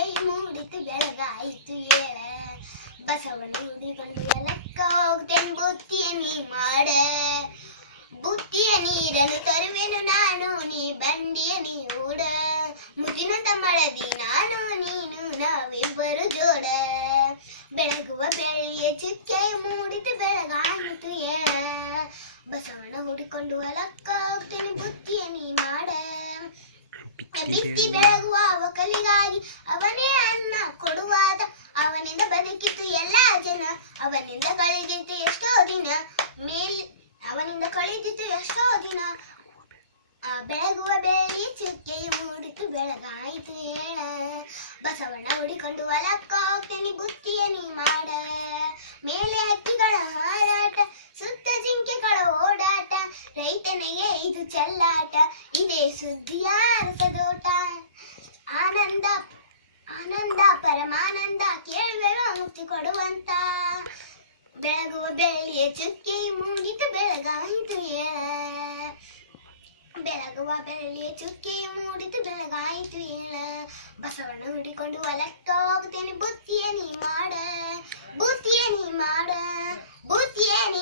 ಚುಕ್ಕೆ ಮೂಡಿತು ಬೆಳಗಾಯಿತು ಏಳ ಬಸವನ ಹುಡಿಕೊಂಡು ಎಲ್ಲಕ್ಕ ಹೋಗ್ತೇನೆ ಬುತ್ತಿಯ ನೀ ಮಾಡ ಬುತ್ತಿಯ ನೀರನ್ನು ತರುವೆನು ನಾನು ನೀ ಬಂಡಿಯ ನೀ ಓಡ ಮುದಿನ ತಮ್ಮಳದಿ ನಾನು ನೀನು ನಾವಿಬ್ಬರು ಜೋಡ ಬೆಳಗುವ ಬೆಳ್ಳಿಯ ಚುಕ್ಕೆ ಮೂಡಿತು ಬೆಳಗಾಯಿತು ಏಳ ಬಸವನ ಹುಡಿಕೊಂಡು ಹೊಲಕ್ಕ ಹೋಗ್ತೇನೆ ಬುತ್ತಿಯ ನೀ ಮಾಡ ಬಿತ್ತಿ ಬೆಳಗುವ ಒಕ್ಕಲಿಗಾಗಿ ಅವನೇ ಅನ್ನ ಕೊಡುವಾದ ಅವನಿಂದ ಬದುಕಿತ್ತು ಎಲ್ಲಾ ಜನ ಅವನಿಂದ ಕಳೆದಿತ್ತು ಎಷ್ಟೋ ದಿನ ಅವನಿಂದ ಕಳೆದಿತ್ತು ಎಷ್ಟೋ ದಿನ ಬೆಳಗುವ ಬೆಳ್ಳಿ ಚುಕ್ಕೆ ಮೂಡಿತು ಬೆಳಗಾಯಿತು ಏಳ ಬಸವನ ಹುಡಿಕೊಂಡು ಹೊಲಕ್ಕ ಹೋಗ್ತೇನೆ ಬುತ್ತಿಯ ನೀ ಮಾಡ ಮೇಲೆ ಹಕ್ಕಿಗಳ ಹಾರಾಟ ಸುತ್ತ ಜಿಂಕೆಗಳ ಓಡಾಟ ರೈತನಿಗೆ ಇದು ಚೆಲ್ಲಾಟ ಇದೇ ಸುದ್ದಿಯ ರಸದೋಟ ಆನಂದ ಆನಂದ ಪರಮಾನಂದ ಕೇಳುವೆರೋ ಮುಕ್ತಿ ಕೊಡುವಂತ ಬೆಳಗುವ ಬೆಳ್ಳಿಯ ಚುಕ್ಕೆ ಮೂಡಿತು ಬೆಳಗಾಯಿತು ಏಳ ಬೆಳಗುವ ಬೆಳ್ಳಿಯ ಚುಕ್ಕೆ ಮೂಡಿತು ಬೆಳಗಾಯಿತು ಏಳ ಬಸವನ ಹುಡಿಕೊಂಡು ಹೊಲಕ್ಕ ಹೋಗ್ತೇನೆ ಬುತ್ತಿಯ ನೀ ಮಾಡ ಬುತ್ತಿಯ ನೀ ಮಾಡ ಬುತ್ತಿಯ ನೀ